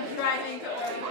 driving to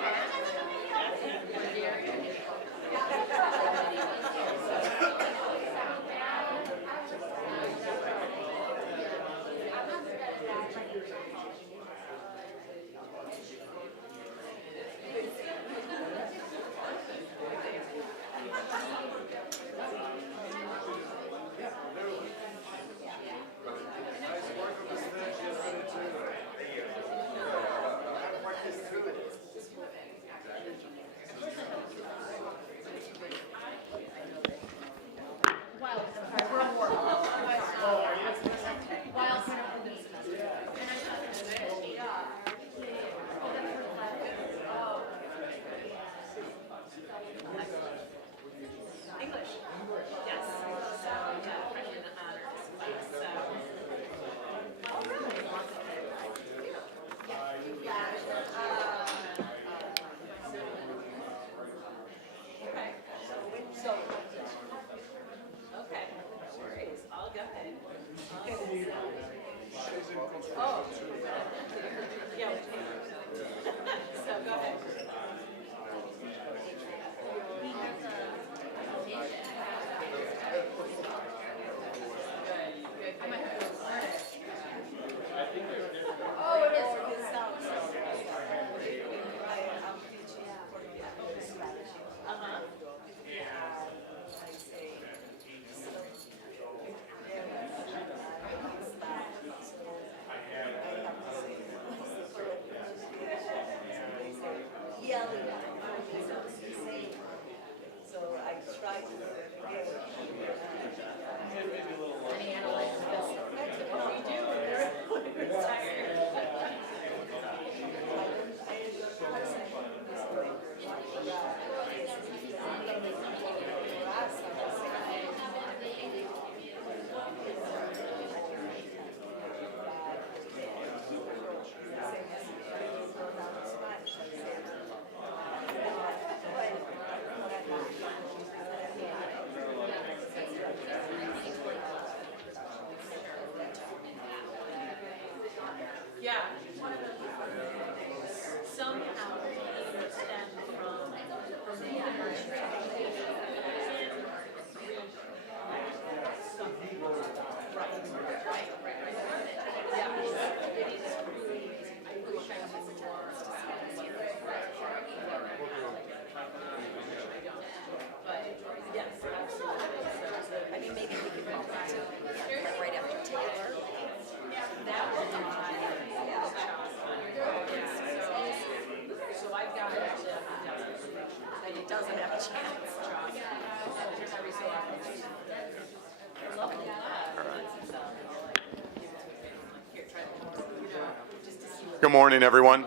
Good morning, everyone.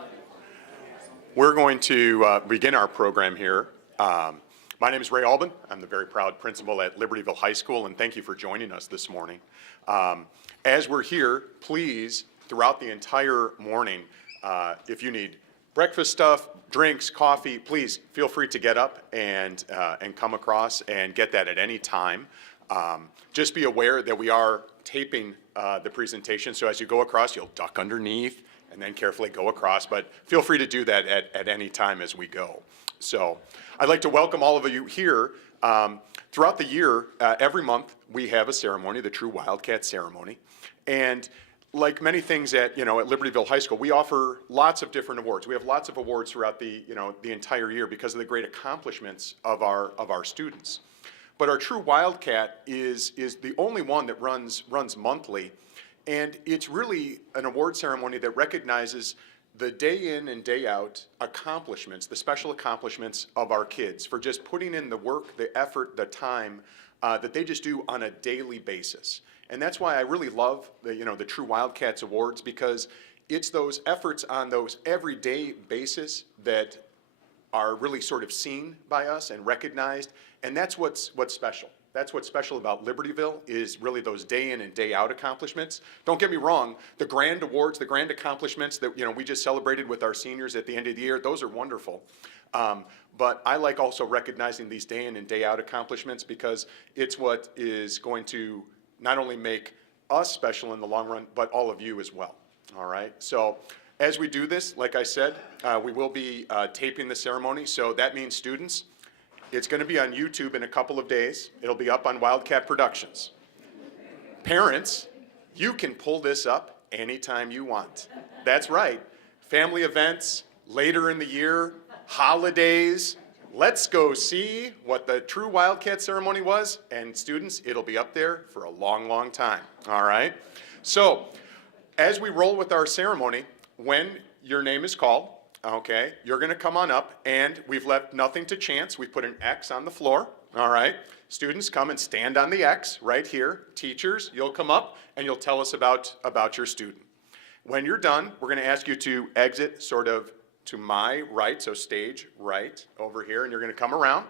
We're going to begin our program here. My name is Ray Albin. I'm the very proud principal at Libertyville High School, and thank you for joining us this morning. As we're here, please, throughout the entire morning, if you need breakfast stuff, drinks, coffee, please feel free to get up and come across and get that at any time. Just be aware that we are taping the presentation, so as you go across, you'll duck underneath and then carefully go across, but feel free to do that at any time as we go. So I'd like to welcome all of you here. Throughout the year, every month, we have a ceremony, the true Wildcat ceremony. And like many things at Libertyville High School, we offer lots of different awards. We have lots of awards throughout the entire year because of the great accomplishments of our students. But our true Wildcat is the only one that runs monthly. And it's really an award ceremony that recognizes the day in and day out accomplishments, the special accomplishments of our kids for just putting in the work, the effort, the time that they just do on a daily basis. And that's why I really love the True Wildcats Awards, because it's those efforts on those everyday basis that are really sort of seen by us and recognized. And that's what's special. That's what's special about Libertyville, is really those day in and day out accomplishments. Don't get me wrong, the grand awards, the grand accomplishments that we just celebrated with our seniors at the end of the year, those are wonderful. But I like also recognizing these day in and day out accomplishments, because it's what is going to not only make us special in the long run, but all of you as well. All right, so As we do this, like I said, we will be taping the ceremony, so that means students, it's going to be on YouTube in a couple of days. It'll be up on Wildcat Productions. Parents, you can pull this up anytime you want. That's right. Family events, later in the year, holidays. Let's go see what the true Wildcat ceremony was. And students, it'll be up there for a long, long time. All right? So, as we roll with our ceremony, when your name is called, okay, you're going to come on up, and we've left nothing to chance. We put an X on the floor, all right? Students, come and stand on the X right here. Teachers, you'll come up, and you'll tell us about your student. When you're done, we're going to ask you to exit sort of to my right, so stage right over here, and you're going to come around,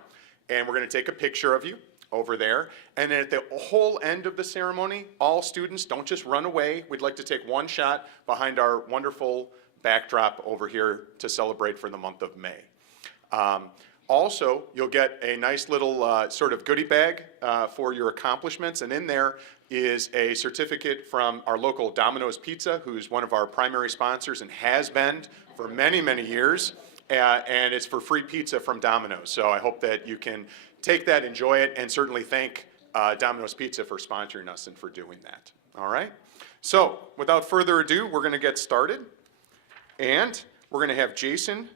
and we're going to take a picture of you over there. And then at the whole end of the ceremony, all students, don't just run away. We'd like to take one shot behind our wonderful backdrop over here to celebrate for the month of May. Also, you'll get a nice little sort of goodie bag for your accomplishments, and in there is a certificate from our local Domino's Pizza, who's one of our primary sponsors and has been for many, many years, and it's for free pizza from Domino's. So I hope that you can take that, enjoy it, and certainly thank Domino's Pizza for sponsoring us and for doing that. All right? So without further ado, we're going to get started, and we're going to have Jason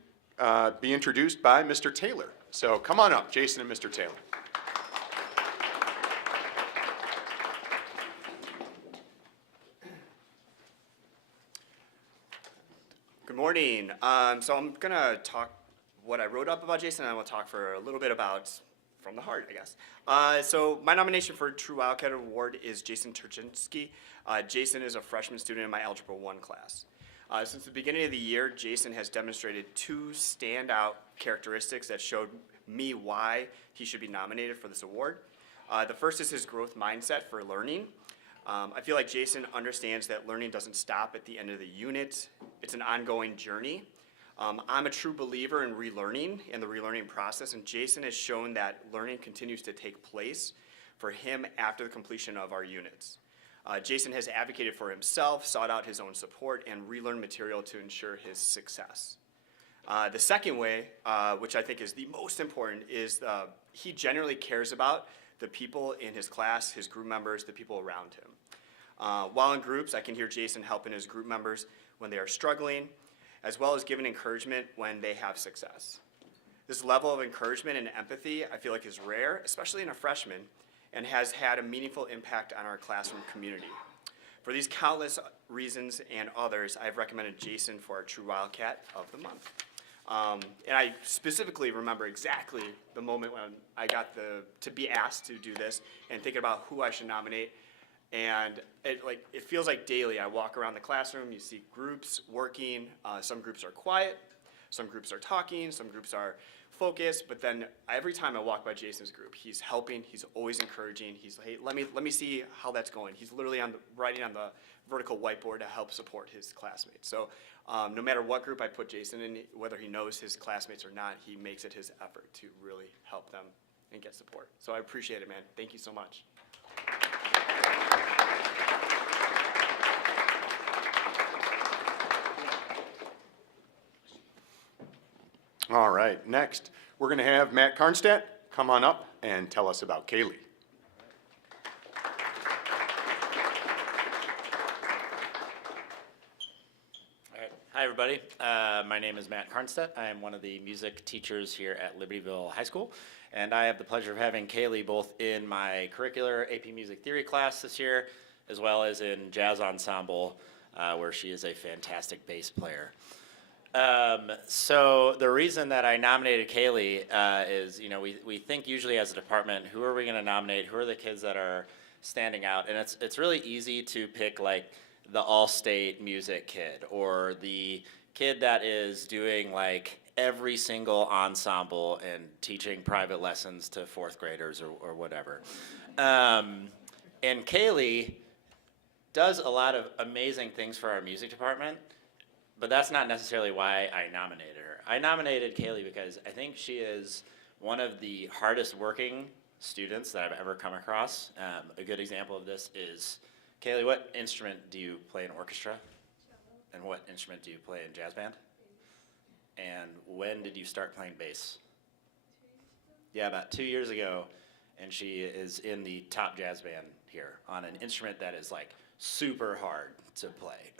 be introduced by Mr. Taylor. So come on up, Jason and Mr. Taylor. Good morning. So I'm going to talk what I wrote up about Jason, and I will talk for a little bit about from the heart, I guess. So my nomination for True Wildcat Award is Jason Turczynski. Jason is a freshman student in my Algebra 1 class. Since the beginning of the year, Jason has demonstrated two standout characteristics that showed me why he should be nominated for this award. The first is his growth mindset for learning. I feel like Jason understands that learning doesn't stop at the end of the unit. It's an ongoing journey. I'm a true believer in relearning and the relearning process, and Jason has shown that learning continues to take place for him after the completion of our units. Jason has advocated for himself, sought out his own support, and relearned material to ensure his success. The second way, which I think is the most important, is he genuinely cares about the people in his class, his group members, the people around him. While in groups, I can hear Jason helping his group members when they are struggling, as well as giving encouragement when they have success. This level of encouragement and empathy I feel like is rare, especially in a freshman, and has had a meaningful impact on our classroom community. For these countless reasons and others, I've recommended Jason for our True Wildcat of the Month. And I specifically remember exactly the moment when I got to be asked to do this and thinking about who I should nominate. And it feels like daily I walk around the classroom, you see groups working, some groups are quiet, some groups are talking, some groups are focused, but then every time I walk by Jason's group, he's helping, he's always encouraging, he's like, hey, let me see how that's going. He's literally writing on the vertical whiteboard to help support his classmates. So no matter what group I put Jason in, whether he knows his classmates or not, he makes it his effort to really help them and get support. So I appreciate it, man. Thank you so much. All right, next, we're going to have Matt Karnstedt come on up and tell us about Kaylee. Hi, everybody. My name is Matt Karnstedt. I am one of the music teachers here at Libertyville High School, and I have the pleasure of having Kaylee both in my curricular AP Music Theory class this year, as well as in Jazz Ensemble, where she is a fantastic bass player. So the reason that I nominated Kaylee is, we think usually as a department, who are we going to nominate? Who are the kids that are standing out? And it's really easy to pick like the all-state music kid or the kid that is doing like every single ensemble and teaching private lessons to fourth graders or whatever. And Kaylee does a lot of amazing things for our music department. But that's not necessarily why I nominated her. I nominated Kaylee because I think she is one of the hardest working students that I've ever come across. A good example of this is, Kaylee, what instrument do you play in orchestra? And what instrument do you play in jazz band? And when did you start playing bass? Yeah, about 2 years ago, and she is in the top jazz band here on an instrument that is like super hard to play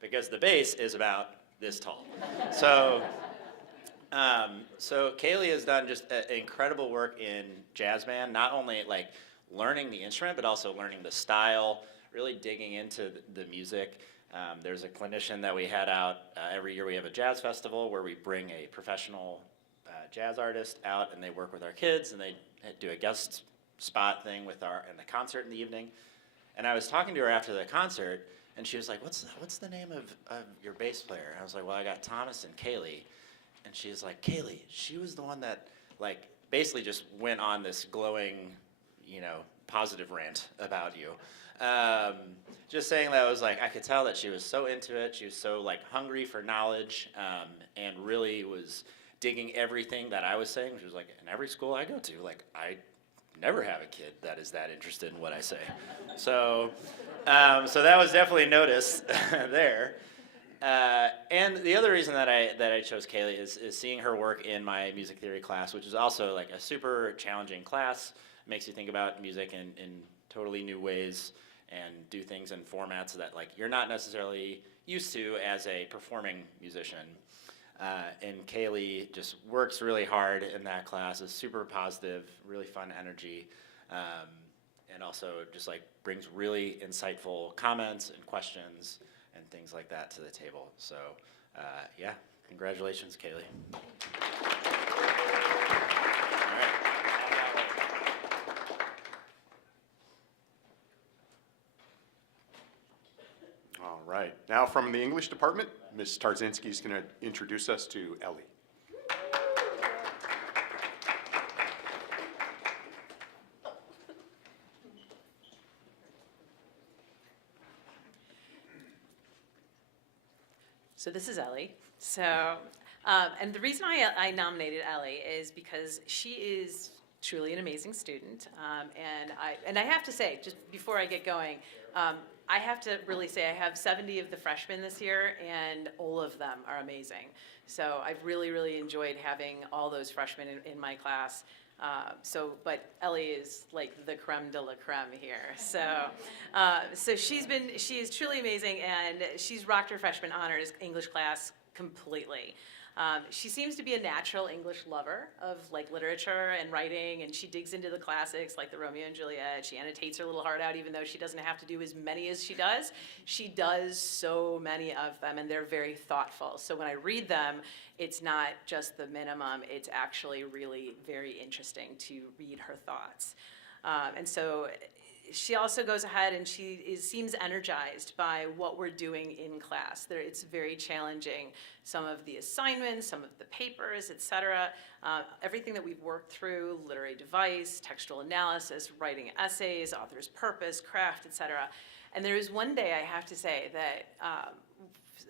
because the bass is about this tall. So, so Kaylee has done just incredible work in jazz band, not only like learning the instrument, but also learning the style, really digging into the music. There's a clinician that we had out every year. We have a jazz festival where we bring a professional jazz artist out, and they work with our kids, and they do a guest spot thing with in the concert in the evening. And I was talking to her after the concert, and she was like, "What's the name of your bass player?" And I was like, "Well, I got Thomas and Kaylee." And she was like, "Kaylee, she was the one that like basically just went on this glowing, positive rant about you." Just saying that, was like, I could tell that she was so into it. She was so like hungry for knowledge, and really was digging everything that I was saying. She was like, in every school I go to, like, I never have a kid that is that interested in what I say. So, so that was definitely noticed there. And the other reason that I chose Kaylee is seeing her work in my music theory class, which is also like a super challenging class. It makes you think about music in totally new ways and do things in formats that like you're not necessarily used to as a performing musician. And Kaylee just works really hard in that class, is super positive, really fun energy, and also just like brings really insightful comments and questions and things like that to the table. So yeah, congratulations, Kaylee. All right. Now from the English department, Ms. Tarzinski is going to introduce us to Ellie. So this is Ellie. And the reason I nominated Ellie is because she is truly an amazing student. And I have to say, just before I get going, I have to really say I have 70 of the freshmen this year, and all of them are amazing. So I've really, really enjoyed having all those freshmen in my class. But Ellie is like the creme de la creme here. So she is truly amazing, and she's rocked her freshman honors English class completely. She seems to be a natural English lover of like literature and writing, and she digs into the classics like the Romeo and Juliet. She annotates her little heart out, even though she doesn't have to do as many as she does. She does so many of them, and they're very thoughtful. So when I read them, it's not just the minimum, it's actually really very interesting to read her thoughts. And so she also goes ahead and seems energized by what we're doing in class. It's very challenging. Some of the assignments, some of the papers, et cetera, everything that we've worked through, literary device, textual analysis, writing essays, author's purpose, craft, et cetera. And there was one day, I have to say, that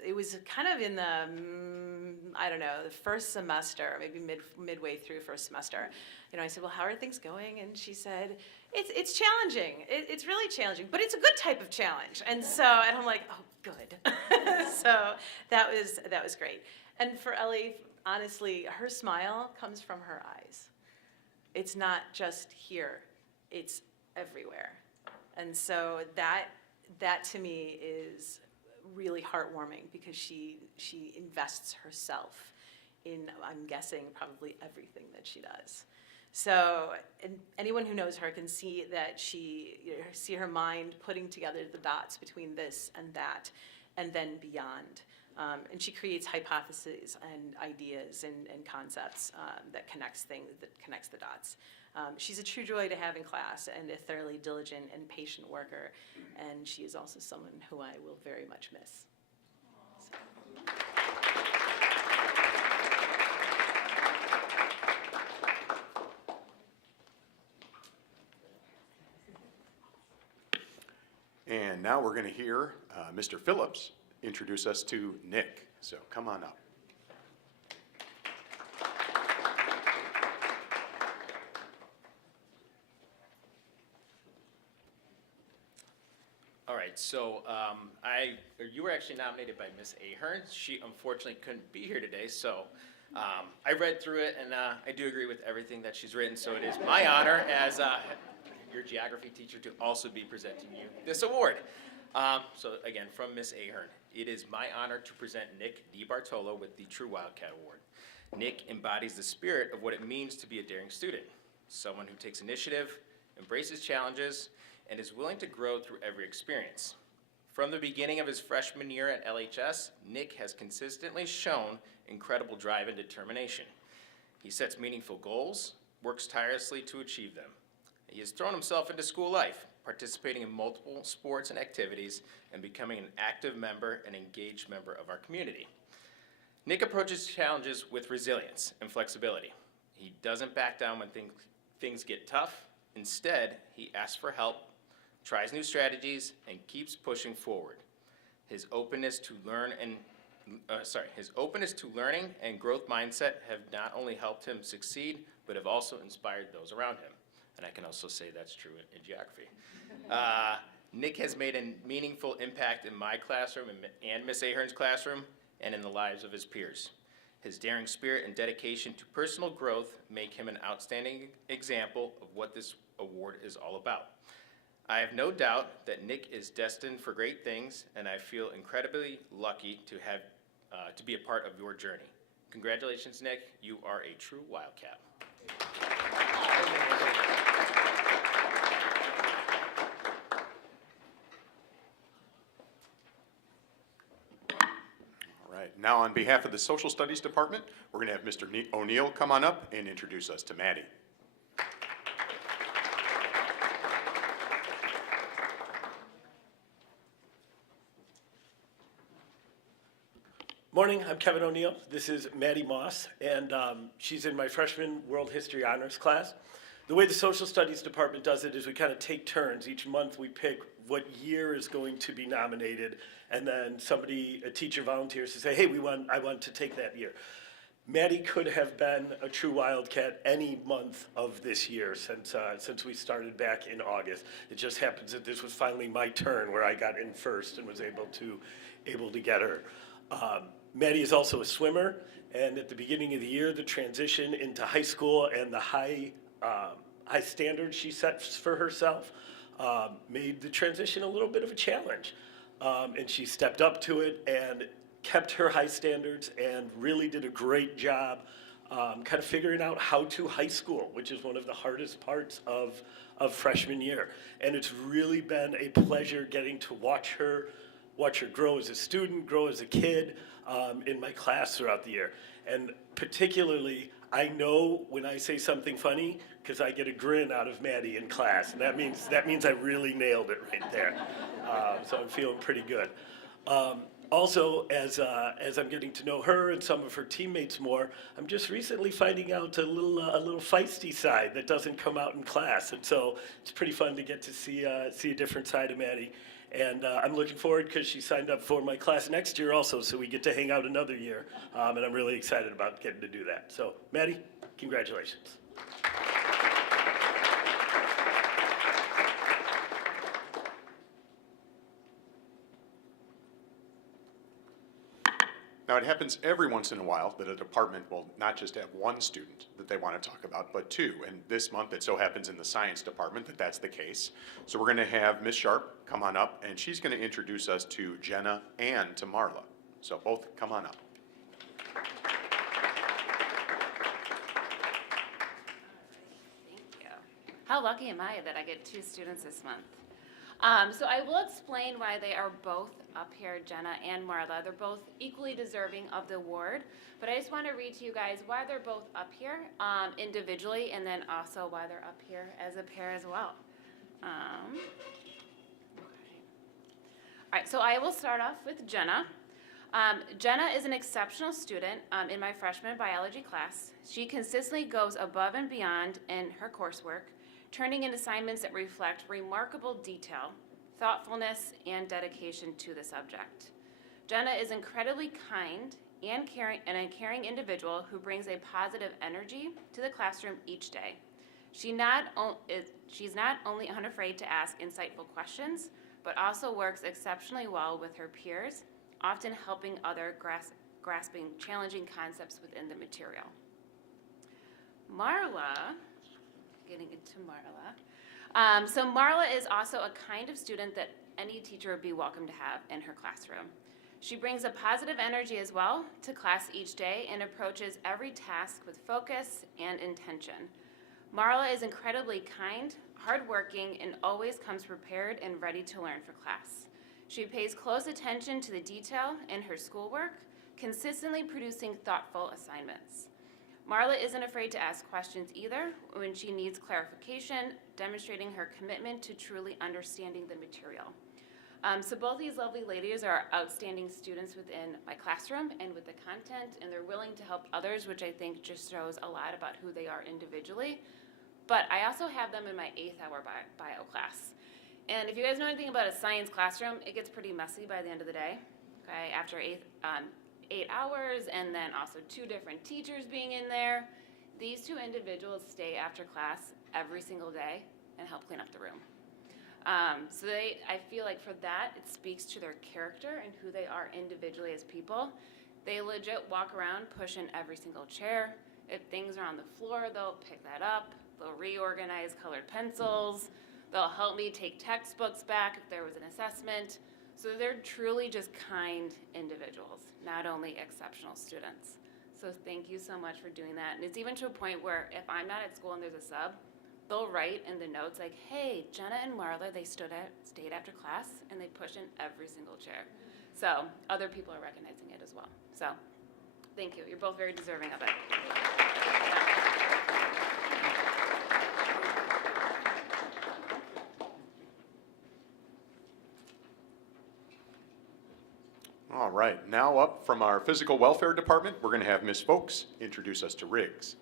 it was kind of in the first semester, maybe midway through first semester. I said, well, how are things going? And she said, it's challenging. It's really challenging, but it's a good type of challenge. And I'm like, oh, good. So that was great. And for Ellie, honestly, her smile comes from her eyes. It's not just here, it's everywhere. And so that to me is really heartwarming, because she invests herself in, I'm guessing, probably everything that she does. So, and anyone who knows her can see that see her mind putting together the dots between this and that, and then beyond. And she creates hypotheses and ideas and concepts that connects the dots. She's a true joy to have in class, and a thoroughly diligent and patient worker. And she is also someone who I will very much miss. And now we're going to hear Mr. Phillips introduce us to Nick. So come on up. All right, right, so you were actually nominated by Miss Ahern. She unfortunately couldn't be here today, so I read through it, and I do agree with everything that she's written. So it is my honor as your geography teacher to also be presenting you this award. So again, from Miss Ahern, it is my honor to present Nick DiBartolo with the True Wildcat Award. Nick embodies the spirit of what it means to be a daring student, someone who takes initiative, embraces challenges, and is willing to grow through every experience. From the beginning of his freshman year at LHS, Nick has consistently shown incredible drive and determination. He sets meaningful goals, works tirelessly to achieve them. He has thrown himself into school life, participating in multiple sports and activities, and becoming an active member and engaged member of our community. Nick approaches challenges with resilience and flexibility. He doesn't back down when things get tough. Instead, he asks for help, tries new strategies, and keeps pushing forward. His openness to learning and growth mindset have not only helped him succeed, but have also inspired those around him. And I can also say that's true in geography. Nick has made a meaningful impact in my classroom and Miss Ahern's classroom and in the lives of his peers. His daring spirit and dedication to personal growth make him an outstanding example of what this award is all about. I have no doubt that Nick is destined for great things, and I feel incredibly lucky to be a part of your journey. Congratulations, Nick. You are a true Wildcat. All right, now on behalf of the Social Studies Department, we're going to have Mr. O'Neill come on up and introduce us to Maddie. Morning, I'm Kevin O'Neill. This is Maddie Moss, and she's in my freshman World History Honors class. The way the Social Studies Department does it is we kind of take turns. Each month we pick what year is going to be nominated, and then a teacher volunteers to say, hey, I want to take that year. Maddie could have been a true Wildcat any month of this year since we started back in August. It just happens that this was finally my turn where I got in first and was able to get her. Maddie is also a swimmer, and at the beginning of the year, the transition into high school and the high standards she sets for herself made the transition a little bit of a challenge. And she stepped up to it and kept her high standards and really did a great job kind of figuring out how to high school, which is one of the hardest parts of freshman year. And it's really been a pleasure getting to watch her grow as a student, grow as a kid in my class throughout the year. And particularly, I know when I say something funny because I get a grin out of Maddie in class, and that means I really nailed it right there. So I'm feeling pretty good. Also, as I'm getting to know her and some of her teammates more, I'm just recently finding out a little feisty side that doesn't come out in class, and so it's pretty fun to get to see a different side of Maddie. And I'm looking forward because she signed up for my class next year also, so we get to hang out another year. And I'm really excited about getting to do that. So, Maddie, congratulations. Now, it happens every once in a while that a department will not just have one student that they want to talk about, but two. And this month, it so happens in the science department that that's the case. So we're going to have Ms. Sharp come on up, and she's going to introduce us to Jenna and to Marla. So both come on up. Thank you. How lucky am I that I get 2 students this month? So I will explain why they are both up here, Jenna and Marla. They're both equally deserving of the award, but I just want to read to you guys why they're both up here individually, and then also why they're up here as a pair as well. Okay. All right, so I will start off with Jenna. Jenna is an exceptional student in my freshman biology class. She consistently goes above and beyond in her coursework, turning in assignments that reflect remarkable detail, thoughtfulness, and dedication to the subject. Jenna is incredibly kind and a caring individual who brings a positive energy to the classroom each day. She's not only unafraid to ask insightful questions, but also works exceptionally well with her peers, often helping other grasping challenging concepts within the material. Marla, getting into Marla. So Marla is also a kind of student that any teacher would be welcome to have in her classroom. She brings a positive energy as well to class each day and approaches every task with focus and intention. Marla is incredibly kind, hardworking, and always comes prepared and ready to learn for class. She pays close attention to the detail in her schoolwork, consistently producing thoughtful assignments. Marla isn't afraid to ask questions either when she needs clarification, demonstrating her commitment to truly understanding the material. So both these lovely ladies are outstanding students within my classroom and with the content, and they're willing to help others, which I think just shows a lot about who they are individually. But I also have them in my 8th hour bio class. And if you guys know anything about a science classroom, it gets pretty messy by the end of the day, okay? After 8 hours, and then also 2 different teachers being in there. These 2 individuals stay after class every single day and help clean up the room. So I feel like for that, it speaks to their character and who they are individually as people. They legit walk around pushing every single chair. If things are on the floor, they'll pick that up. They'll reorganize colored pencils. They'll help me take textbooks back if there was an assessment. So they're truly just kind individuals, not only exceptional students. So thank you so much for doing that. And it's even to a point where if I'm not at school and there's a sub, they'll write in the notes like, hey, Jenna and Marla, they stayed after class and they pushed in every single chair. So other people are recognizing it as well. So thank you. You're both very deserving of it. All right, now up from our physical welfare department, we're going to have Ms. Folks introduce us to Riggs.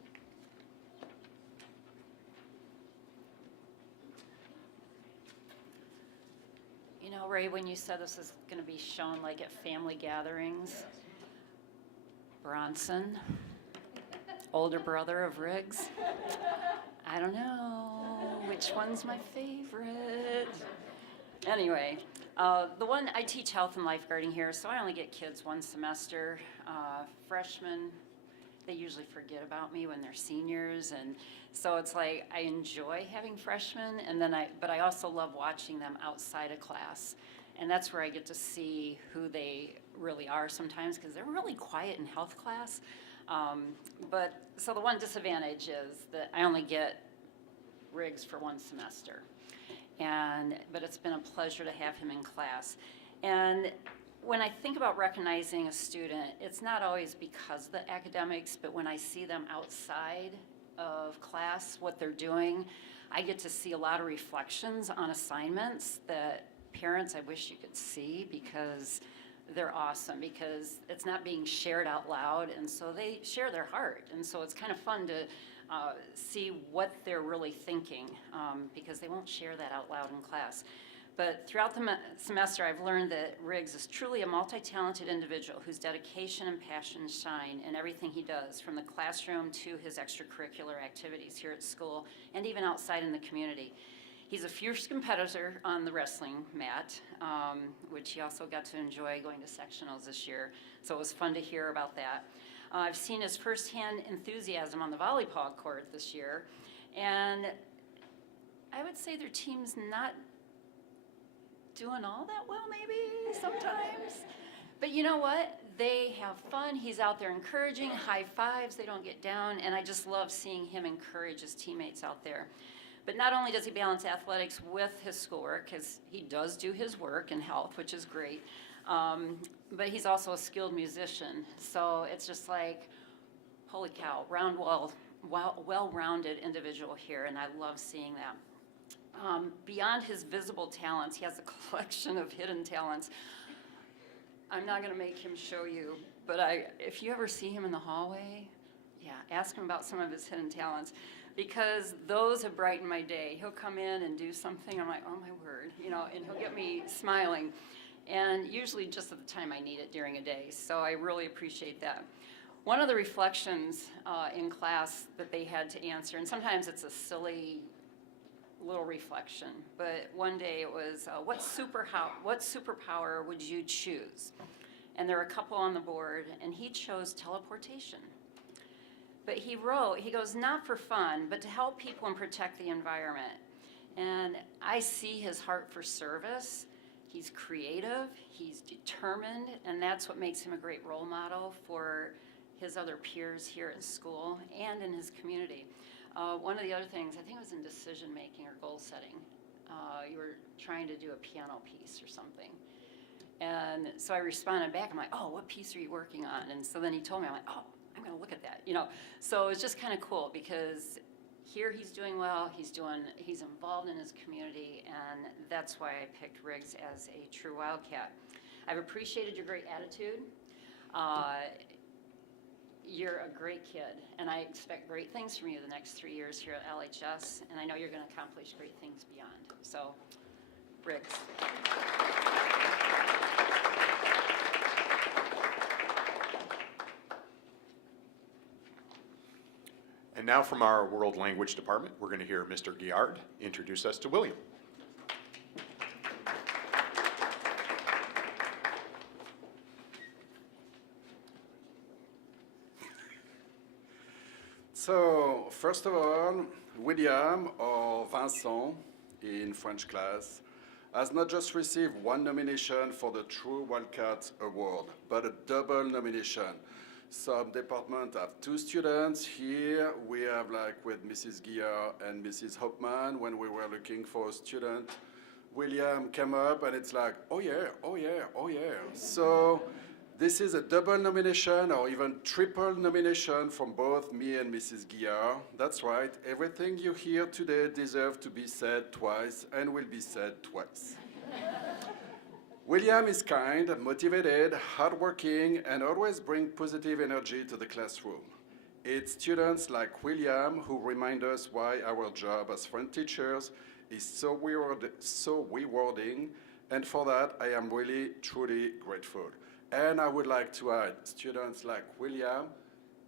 You know, Ray, when you said this is going to be shown like at family gatherings, Bronson, older brother of Riggs, I don't know which one's my favorite. Anyway, the one, I teach health and lifeguarding here, so I only get kids one semester. Freshmen, they usually forget about me when they're seniors, and so it's like I enjoy having freshmen, and then but I also love watching them outside of class, and that's where I get to see who they really are sometimes, because they're really quiet in health class. But so the one disadvantage is that I only get Riggs for one semester. But it's been a pleasure to have him in class. And when I think about recognizing a student, it's not always because of the academics, but when I see them outside of class, what they're doing, I get to see a lot of reflections on assignments that parents, I wish you could see, because they're awesome, because it's not being shared out loud, and so they share their heart. And so it's kind of fun to see what they're really thinking, because they won't share that out loud in class. But throughout the semester, I've learned that Riggs is truly a multi-talented individual whose dedication and passion shine in everything he does, from the classroom to his extracurricular activities here at school and even outside in the community. He's a fierce competitor on the wrestling mat, which he also got to enjoy going to sectionals this year, so it was fun to hear about that. I've seen his firsthand enthusiasm on the volleyball court this year, and I would say their team's not doing all that well maybe sometimes. But you know what? They have fun. He's out there encouraging, high fives, they don't get down, and I just love seeing him encourage his teammates out there. But not only does he balance athletics with his schoolwork, because he does do his work and health, which is great, but he's also a skilled musician. So it's just like, holy cow, well-rounded individual here, and I love seeing that. Beyond his visible talents, he has a collection of hidden talents. I'm not going to make him show you, but if you ever see him in the hallway, yeah, ask him about some of his hidden talents, because those have brightened my day. He'll come in and do something, I'm like, oh my word, and he'll get me smiling. And usually just at the time I need it during a day, so I really appreciate that. One of the reflections in class that they had to answer, and sometimes it's a silly little reflection. But one day it was, what superpower would you choose? And there were a couple on the board, and he chose teleportation. But he wrote, he goes, not for fun, but to help people and protect the environment. And I see his heart for service. He's creative, he's determined, and that's what makes him a great role model for his other peers here at school and in his community. One of the other things, I think it was in decision-making or goal setting, you were trying to do a piano piece or something. And so I responded back, I'm like, oh, what piece are you working on? And so then he told me, I'm like, oh, I'm gonna look at that, you know. So it's just kind of cool because here he's doing well, he's involved in his community, and that's why I picked Riggs as a true Wildcat. I've appreciated your great attitude. You're a great kid, and I expect great things from you the next 3 years here at LHS, and I know you're gonna accomplish great things beyond. So, Riggs. And now from our World Language Department, we're going to hear Mr. Guillard introduce us to William. So, first of all, William, or Vincent in French class, has not just received one nomination for the True Wildcat Award, but a double nomination. Some departments have 2 students. Here we have, like with Mrs. Guillard and Mrs. Hopman, when we were looking for a student, William came up and it's like, oh yeah, oh yeah, oh yeah. So this is a double nomination or even triple nomination from both me and Mrs. Guillard. That's right, everything you hear today deserves to be said twice and will be said twice. William is kind, motivated, hardworking, and always brings positive energy to the classroom. It's students like William who remind us why our job as French teachers is so rewarding, and for that I am really, truly grateful. And I would like to add students like William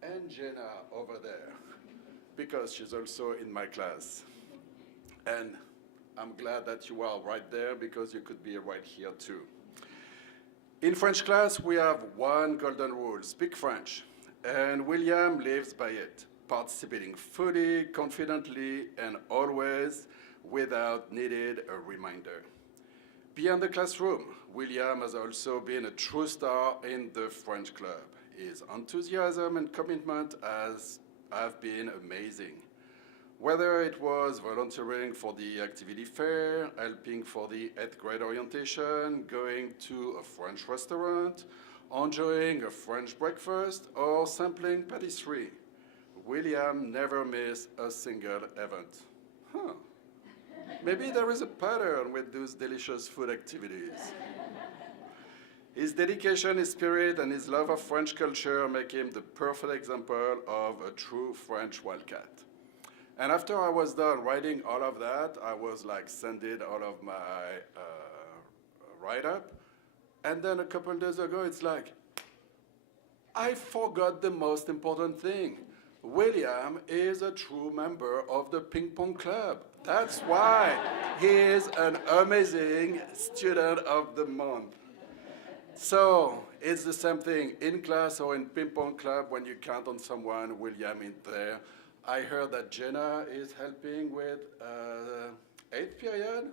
and Jenna over there, because she's also in my class. And I'm glad that you are right there because you could be right here too. In French class, we have one golden rule: speak French. And William lives by it, participating fully, confidently, and always without needing a reminder. Beyond the classroom, William has also been a true star in the French club. His enthusiasm and commitment have been amazing. Whether it was volunteering for the activity fair, helping for the 8th grade orientation, going to a French restaurant, enjoying a French breakfast, or sampling patisserie, William never missed a single event. Huh. Maybe there is a pattern with those delicious food activities. His dedication, his spirit, and his love of French culture make him the perfect example of a true French Wildcat. And after I was done writing all of that, I was like sending all of my write-up. And then a couple days ago, it's like, I forgot the most important thing. William is a true member of the ping pong club. That's why he is an amazing student of the month. So it's the same thing in class or in ping pong club. When you count on someone, William is there. I heard that Jenna is helping with 8th period,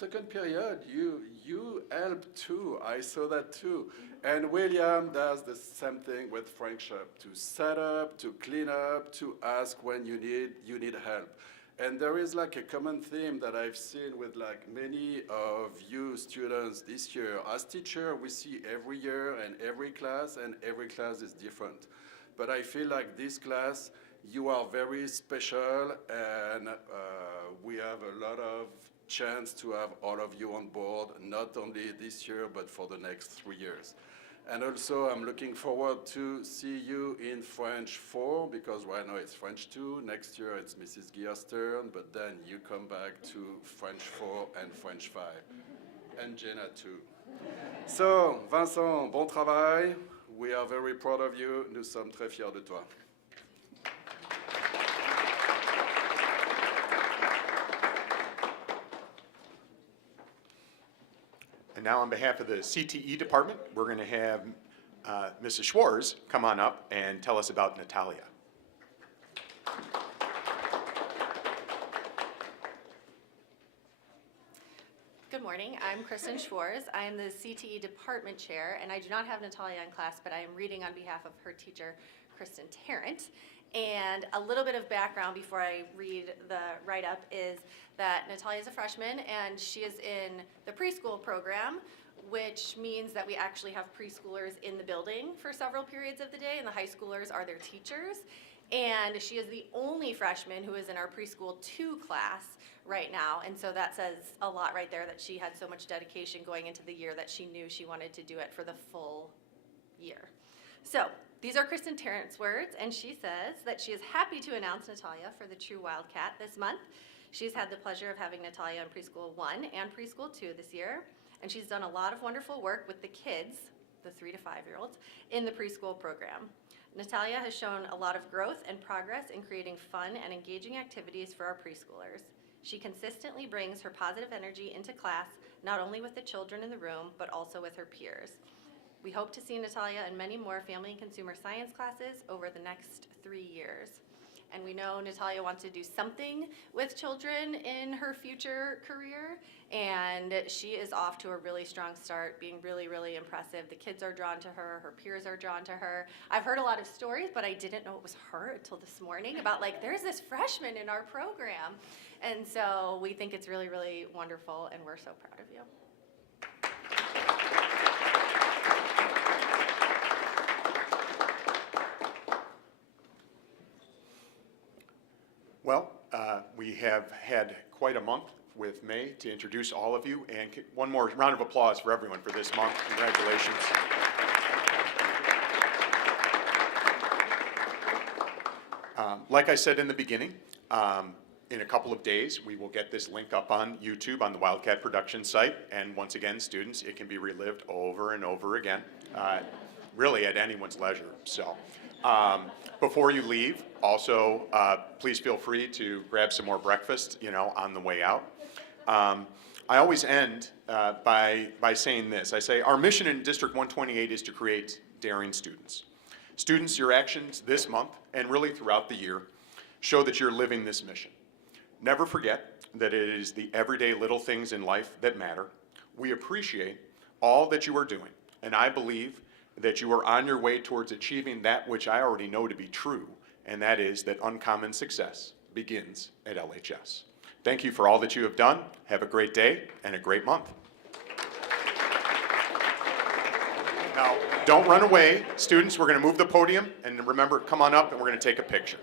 2nd period. You help too. I saw that too. And William does the same thing with friendship, to set up, to clean up, to ask when you need help. And there is like a common theme that I've seen with like many of you students this year. As teacher, we see every year and every class is different. But I feel like this class, you are very special, and we have a lot of chance to have all of you on board, not only this year, but for the next 3 years. And also, I'm looking forward to see you in French 4, because right now it's French 2. Next year, it's Mrs. Guillard's turn, but then you come back to French 4 and French 5, and Jenna too. So, Vincent, bon travail. We are very proud of you. Nous sommes très fiers de toi. now on behalf of the CTE department, we're going to have Mrs. Schwarz come on up and tell us about Natalia. Good morning, I'm Kristen Schwarz. I am the CTE department chair, and I do not have Natalia in class, but I am reading on behalf of her teacher, Kristen Tarrant. And a little bit of background before I read the write-up is that Natalia is a freshman, and she is in the preschool program, which means that we actually have preschoolers in the building for several periods of the day, and the high schoolers are their teachers. And she is the only freshman who is in our preschool 2 class right now, and so that says a lot right there that she had so much dedication going into the year that she knew she wanted to do it for the full year. So these are Kristen Tarrant's words, and she says that she is happy to announce Natalia for the True Wildcat this month. She's had the pleasure of having Natalia in preschool 1 and preschool 2 this year, and she's done a lot of wonderful work with the kids, the 3 to 5-year-olds, in the preschool program. Natalia has shown a lot of growth and progress in creating fun and engaging activities for our preschoolers. She consistently brings her positive energy into class, not only with the children in the room, but also with her peers. We hope to see Natalia in many more family and consumer science classes over the next 3 years. And we know Natalia wants to do something with children in her future career, and she is off to a really strong start, being really, really impressive. The kids are drawn to her, her peers are drawn to her. I've heard a lot of stories, but I didn't know it was her until this morning about like, there's this freshman in our program. And so we think it's really, really wonderful, and we're so proud of you. Well, we have had quite a month with May to introduce all of you, and one more round of applause for everyone for this month. Congratulations. Like I said in the beginning, in a couple of days, we will get this link up on YouTube on the Wildcat production site, and once again, students, it can be relived over and over again, really at anyone's leisure. So. Before you leave, also, please feel free to grab some more breakfast, on the way out. I always end by saying this. I say, our mission in District 128 is to create daring students. Students, your actions this month and really throughout the year show that you're living this mission. Never forget that it is the everyday little things in life that matter. We appreciate all that you are doing, and I believe that you are on your way towards achieving that which I already know to be true, and that is that uncommon success begins at LHS. Thank you for all that you have done. Have a great day and a great month. Now, don't run away. Students, we're going to move the podium, and remember, come on up and we're going to take a picture.